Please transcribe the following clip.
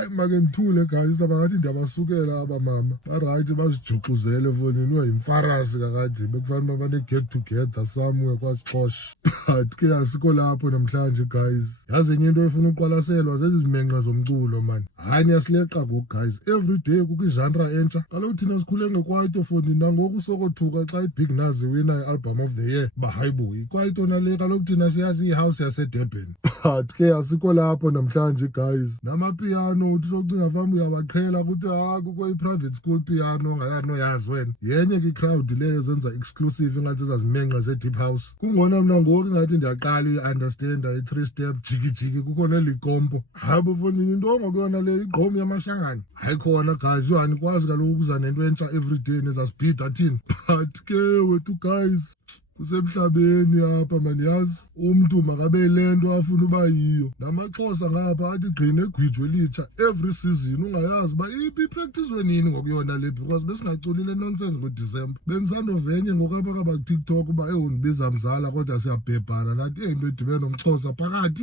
hayi make ngithule guys abangathi ndiyabasukela abamama baright bazijuxuzele fonini yimfarasi kakade bekufanele bane-get together somewhere kwaXhosa but ke asikho lapho namhlanje guys yazi enye into efuna uqwalaselwa zezizimenxe zomculo man hayi niyasileqa ngoku guys every day kukho igenre entsha kaloku thina sikhule ngekwaito fonini nangoku sokothuka xa iBig Nazi wina i-album of the year hayi bo ikwaito nale kaloku thina siyazi ihouse yaseDurban but ke asikho lapho namhlanje guys namapiano uthi sokucinga fami uyabaqhela ukuthi kukho i-private school piano ongayanoyazi wena yenye ke crowd leyo zenza exclusive engathi ezazimenxe ze-deep house kungona mna ngoku ingathi ndiyaqala uyi-understanda i-3 step jikijiki kukho nelikompo hayi bo fonini into ongakuyona le igqomu yamashangane hayi khona guys yohanikwazi kaloku ukuza nento entsha everyday nezasibhida thina but ke wethu guys kusemhlabeni apha maniyazi umntu makabe le nto afuna uba yiyo namaXhosa ngapha athi gqine egwijwe litsha every season ungayazi uba ipractice nini ngokuyona le because besingaculile nonsense ngoDisemba bendisandovenye ngokapha kuTikTok uba ndibiza mzala kodwa siyabhebhana nathi into edibene nomXhosa phakathi